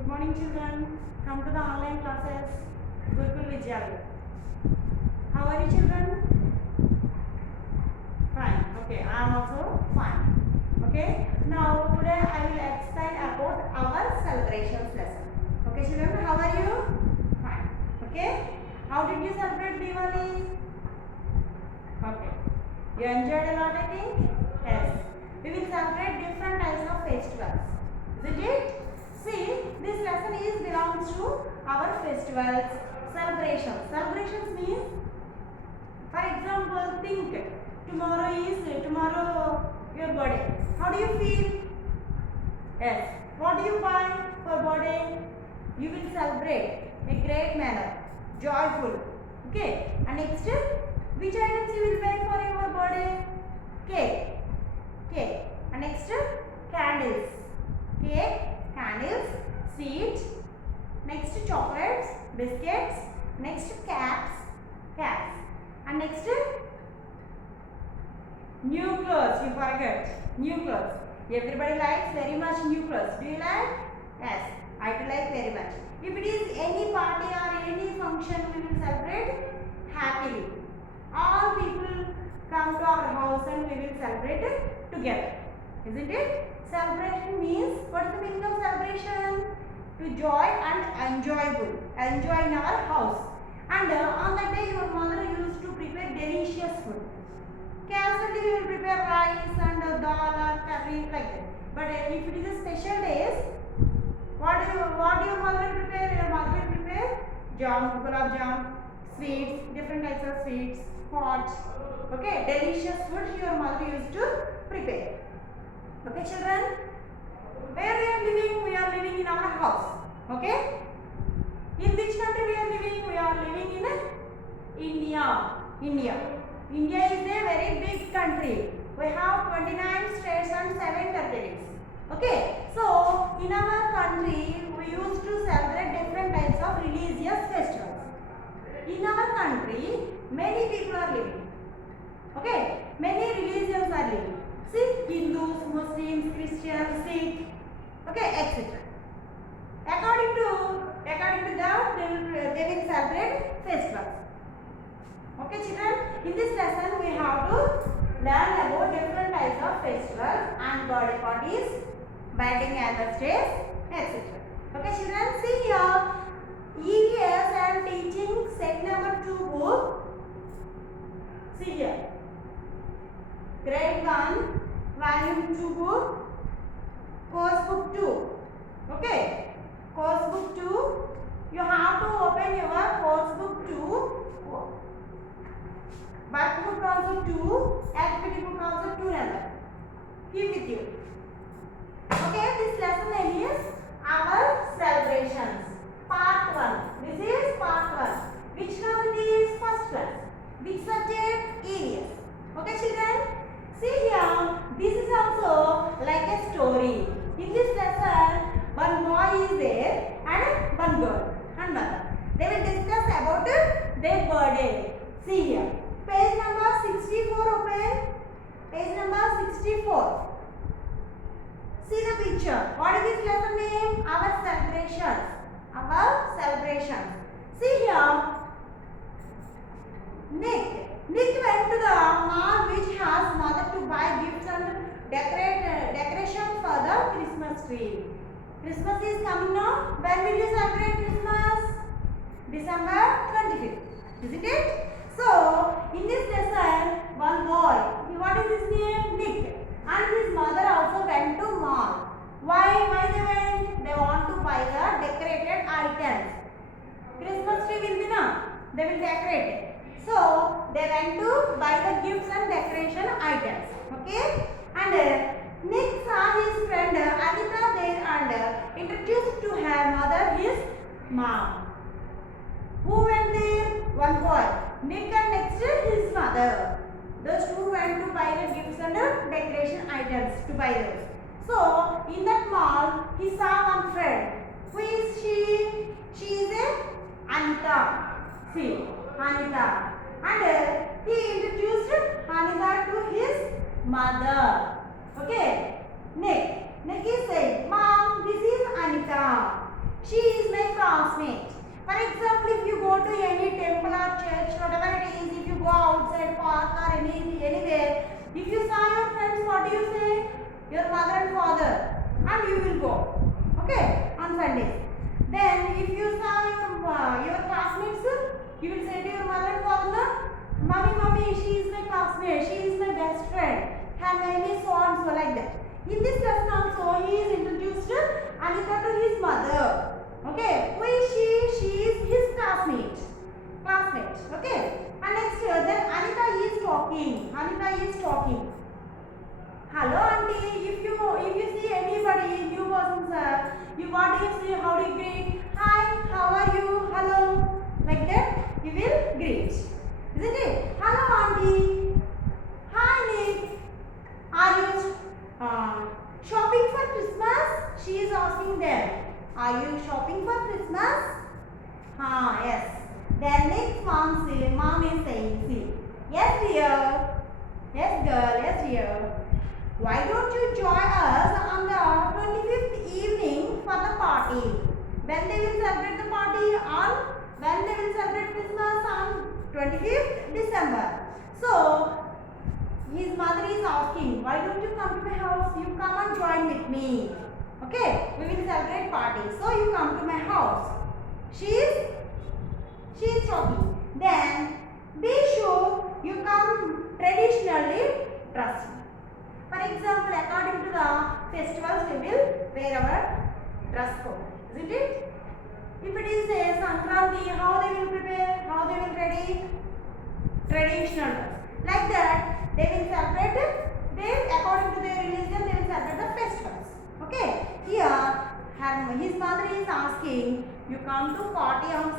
Good morning, children. Come to the online classes. Gurukul Vidyalaya. How are you, children? Fine. Okay, I am also fine. Okay. Now today I will explain about our celebrations lesson. Okay, children. How are you? Fine. Okay. How did you celebrate Diwali? Okay. You enjoyed a lot, I think. Yes. We will celebrate different types of festivals. Isn't it? See, this lesson is belongs to our festivals, celebrations. Celebrations means, for example, think tomorrow your birthday. How do you feel? Yes. What do you buy for birthday? You will celebrate a great manner, joyful. Okay. And next, which items you will buy for your birthday? Cake. Cake. And next, candles. Cake, candles, sweets. Next, chocolates, biscuits. Next, caps. And next, new clothes. You forget. New clothes. Everybody likes very much new clothes. Do you like? Yes, I do like very much. If it is any party or any function, we will celebrate happily. All people come to our house and we will celebrate together. Isn't it? Celebration means, what is the meaning of celebration? To joy and enjoyable. Enjoy in our house. And on that day your mother used to prepare delicious food. Casually we will prepare rice and dal or curry like that. But if it is a special days, what do your mother prepare? Your mother will prepare jam, gulab jam, sweets, different types of sweets, hot. Okay, delicious food your mother used to prepare. Okay, children? Where we are living? We are living in our house. Okay? In which country we are living? We are living in India. India is a very big country. We have 29 states and 7 territories. Okay? So, in our country, we used to celebrate different types of religious festivals. In our country, many people are living. Okay? Many religions are living. See, Hindus, Muslims, Christians, Sikh, okay, etc. According to that, they will celebrate festivals. Okay, children. In this lesson, we have to learn about different types of festivals and birthday parties, wedding anniversaries, etc. Okay, children. See here, EVS and teaching set number 2 book. See here. Grade 1, volume 2 book, course book 2. Okay, course book 2. You have to open your course book 2. Workbook also 2. Activity book also 2 number. Keep with you. Okay, this lesson name is our celebrations. Part 1. This is part 1. Which class it is? First class. Which subject? EVS. Okay, children. See here, this is also like a story. In this lesson, one boy is there and one girl and mother. They will discuss about their birthday. See here, page number 64 open. Page number 64. See the picture. What is this lesson name? Our celebrations. Our celebrations. See here, Nick went to the mall which has mother to buy gifts and decoration for the Christmas tree. Christmas is coming now. When will you celebrate Christmas? December 25th. Isn't it? So, in this lesson, one boy, what is his name? Nick. And his mother also went to mall. Why they went? They want to buy the decorated items. Christmas tree will be now. They will decorate it. So, they went to buy the gifts and decoration items. Okay? And Nick saw his friend Anita there and introduced to her mother his mom. Who went there? One boy. Nick and next his mother. Those two went to buy the gifts and decoration items to buy those. So, in that mall, he saw one friend. Who is she? She is Anita. See, Anita. And he introduced Anita to his mother. Okay. Nick is saying, Mom, this is Anita. She is my classmate. For example, if you go to any temple or church, whatever it is, if you go outside park or anywhere, if you saw your friends, what do you say? Your mother and father, and you will go. Okay, on Sundays. Then, if you saw your classmates, you will say to your mother and father, Mommy, she is my classmate, she is my best friend. Her name is so and so, like that. In this lesson also, he is introduced Anita to his mother. Okay, who is she? She is his classmate. Okay. And next, then Anita is talking. Hello, auntie. If you see anybody, new persons, what do you say? How do you greet? Hi, how are you? Hello, like that. You will greet, isn't it? Hello, auntie. Hi, Nick. Are you shopping for Christmas? She is asking them. Are you shopping for Christmas? Yes. Then next mom is saying, see, yes dear, yes girl, yes dear. Why don't you join us on the 25th evening for the party? When they will celebrate the party when they will celebrate Christmas on 25th December. So his mother is asking, why don't you come to my house? You come and join with me. Okay, we will celebrate party. So you come to my house. She is talking. Then be sure you come traditionally dressed. For example, according to the festivals, we will wear our dress code. Isn't it? If it is a Sankranti, how they will prepare, how they will ready? Traditional dress. Like that, they will celebrate. According to their religion, they will celebrate the festivals. Okay. Here, his mother is asking, you come to party on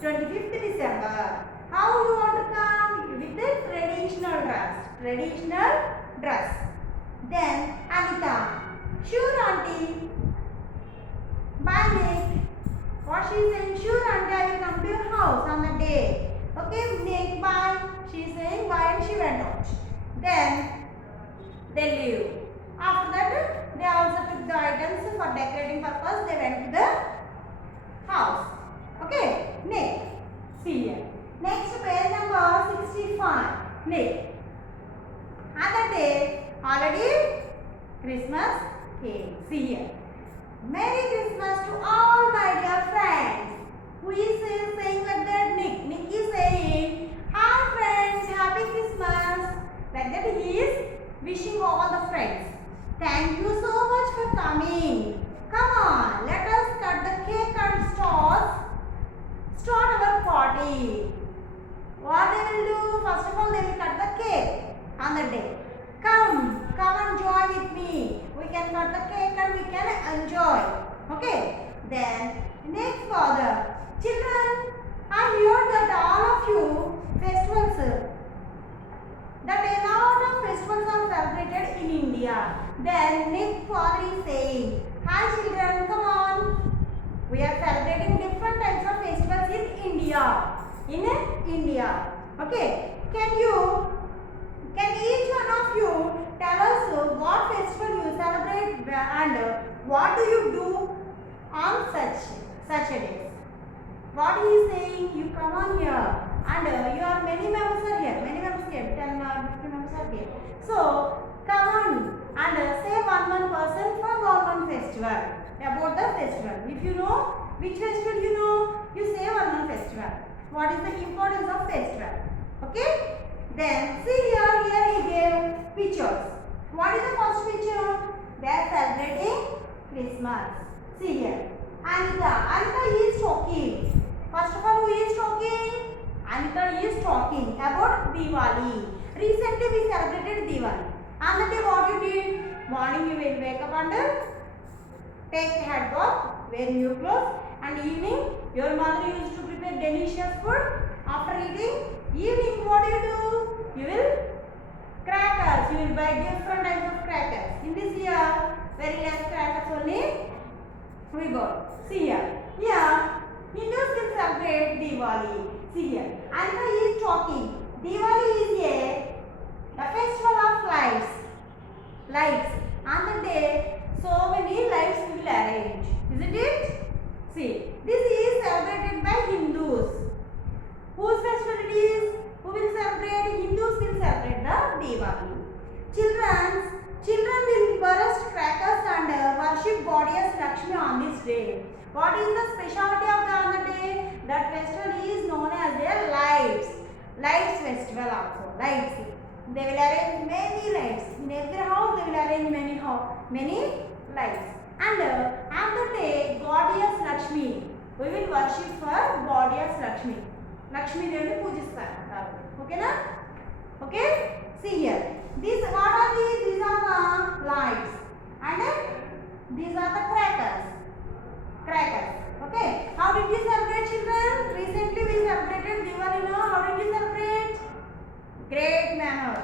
25th December. How you want to come? With the traditional dress. Then Anita, sure auntie. Bye Nick. What she is saying? Sure auntie, I will come to your house on the day. Okay Nick, bye. She is saying bye and she went out. Then they leave. After that, they also took the items for decorating purpose. They went to the house. Okay, Nick. See here. Next page number 65. Nick. Other day, already Christmas came. See here. Merry Christmas to all my dear friends. Who is saying like that? Nick. Nick is saying, hi friends, happy Christmas. Like that he is wishing all the friends. Thank you so much for coming. Come on, let us cut the cake and start our party. What they will do? First of all, they will cut the cake on the day. Come and join with me. We can cut the cake and we can enjoy. Okay. Then next further, children, I heard that all of you festivals. That a lot of festivals are celebrated in India. Then Nick father is saying, hi children, come on. We are celebrating different types of festivals in India. Okay. Can each one of you tell us what festival you celebrate and what do you do on such a day? What he is saying, you come on here. And many members are here. 10 or 15 members are here. So, come on and say one person for one festival. About the festival. If you know which festival you say one festival. What is the importance of festival? Okay? Then, see here he gave pictures. What is the first picture? They are celebrating Christmas. See here. Anita is talking. First of all, who is talking? Anita is talking about Diwali. Recently we celebrated Diwali. On the day what you did? Morning you will wake up and take head bath, wear new clothes, and evening your mother used to prepare delicious food. After eating, evening what do? You will crackers. You will buy different types of crackers. In this year, very less crackers only we got. See here. Here, Hindus will celebrate Diwali. See here. Anita is talking. Diwali is the festival of lights. On the day, so many lights we will arrange. Isn't it? See, this is celebrated by Hindus. Whose festival it is? Who will celebrate? Hindus will celebrate the Diwali. Children will burst crackers and worship goddess Lakshmi on this day. What is the specialty of the day? That festival is known as a lights festival also. Lights. They will arrange many lights. In every house they will arrange many lights. And on the day, goddess Lakshmi. We will worship for goddess Lakshmi. Lakshmi Devi pujistar. Okay na? Okay? See here. These what are these? These are the lights. And these are the crackers. Okay? How did you celebrate, children? Recently we celebrated Diwali. How did you celebrate? Great manner.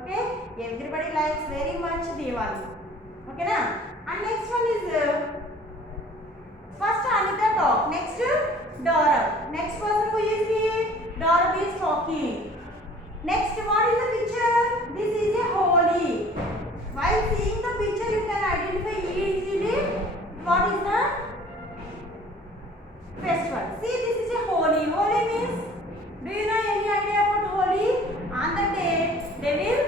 Okay? Everybody likes very much Diwali. Okay na? And next one is first Anita talk. Next Dora. Next person who is here? Dora is talking. Next, what is the picture? This is a Holi. While seeing the picture, you can identify easily what is the festival. See, this is a Holi. Holi means, do you know any idea about Holi? On the day, they will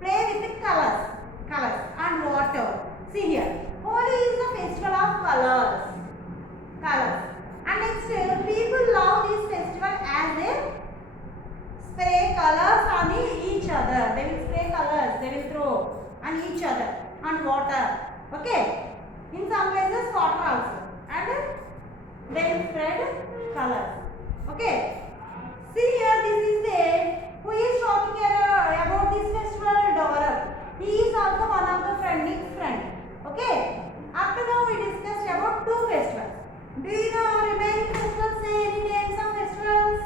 play with the colors and water. See here, Holi is the festival of colors. And next, people love this festival as they spray colors on each other. They will spray colors. They will throw on each other and water. Okay. In some places water also. And they will spread colors. Okay. See here, this is the who is talking here about this festival, Dora. He is also one of the friend. Okay. Up to now we discussed about two festivals. Do you know remaining festivals? Say any names of festivals?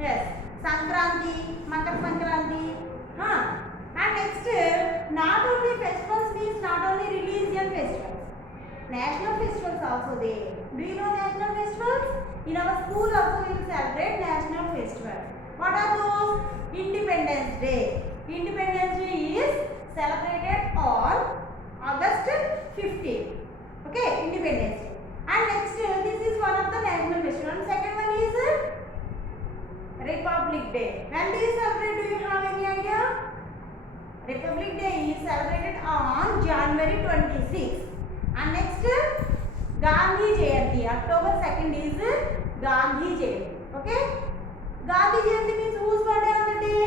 Yes. Sankranti, Makar Sankranti. And next, not only festivals means not only religion festivals. National festivals also there. Do you know national festivals? In our school also we will celebrate national festivals. What are those? Independence Day. Independence Day is celebrated on August 15th. Okay, Independence Day. And next, this is one of the national festivals. Second one is Republic Day. When do you celebrate? Do you have any idea? Republic Day is celebrated on January 26th. And next, Gandhi Jayanti. October 2nd is Gandhi Jayanti. Okay? Gandhi Jayanti means whose birthday on the day?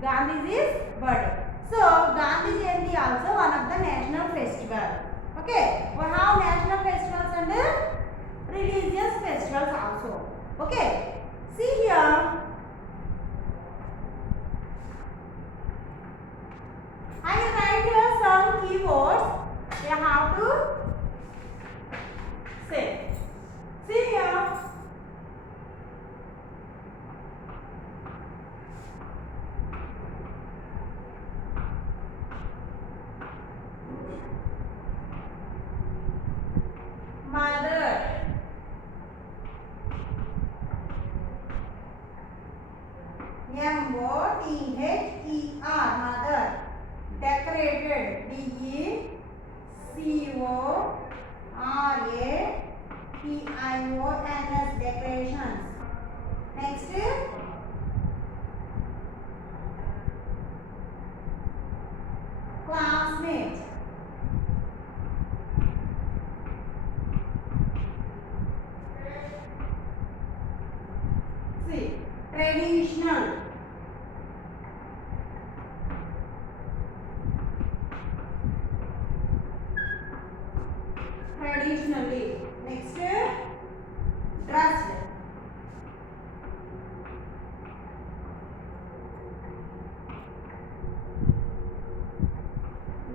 Gandhi's birthday. So, Gandhi Jayanti also one of the national festivals. Okay? We have national festivals and religious festivals also. Okay? See here. I will write here some keywords. You have to say. See here. Mother. M-O-T-H-E-R. Mother. Decorated. D-E-C-O-R-A-T-I-O-N-S. Decorations. Next. Classmate. See. Traditional. Traditionally. Next, dressed.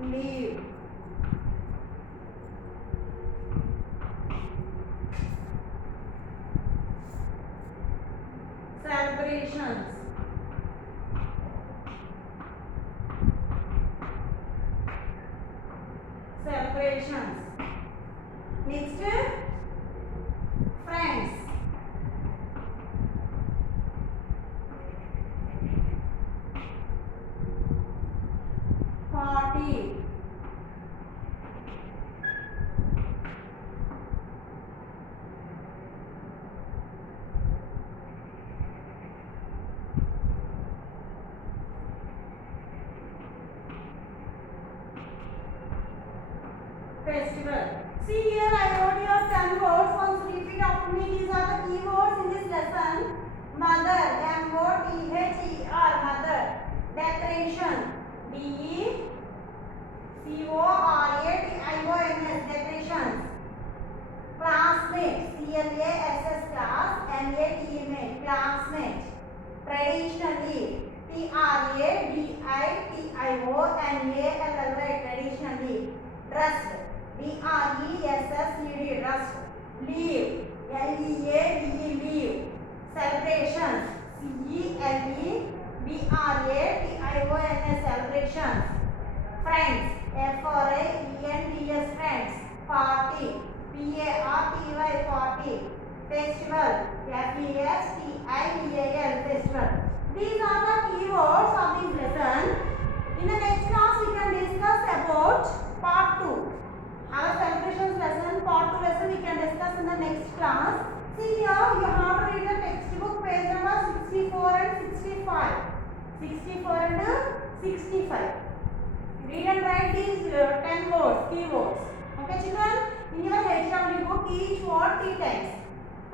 Leave. Celebrations. Next, friends. Party. festival. See here, I wrote your 10 words. Once repeat after me. These are the key words in this lesson. Mother, M-O-T-H-E-R, mother. Decoration, D-E-C-O-R-A-T-I-O-N-S, decorations. Classmate, C-L-A-S-S, class, M-A-T-E-mate, classmate. Traditionally, T-R-A-D-I-T-I-O-N-A-L-L-Y, traditionally. Dressed, D-R-E-S-S-E-D, dressed. Leave, L-E-A-V-E, leave. Celebrations, C-E-L-E-B-R-A-T-I-O-N-S, celebrations. Friends, F-R-I-E-N-D-S, friends. Party, P-A-R-T-Y, party. Festival, F-E-S-T-I-V-A-L, festival. These are the keywords of this lesson. In the next class, we can discuss about part 2. Our celebrations lesson, part 2 lesson we can discuss in the next class. See here, you have to read the textbook page number 64 and 65. 64 and 65. Read and write these 10 words, keywords. Okay children, in your HW book each word 3 times.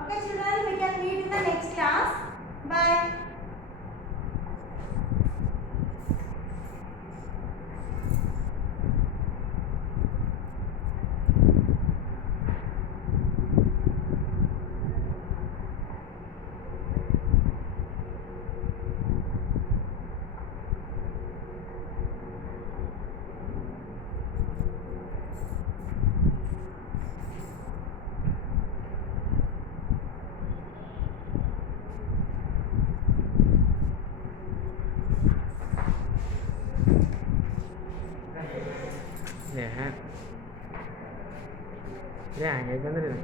Okay children, we can meet in the next class. Bye. Ya, ya, ya,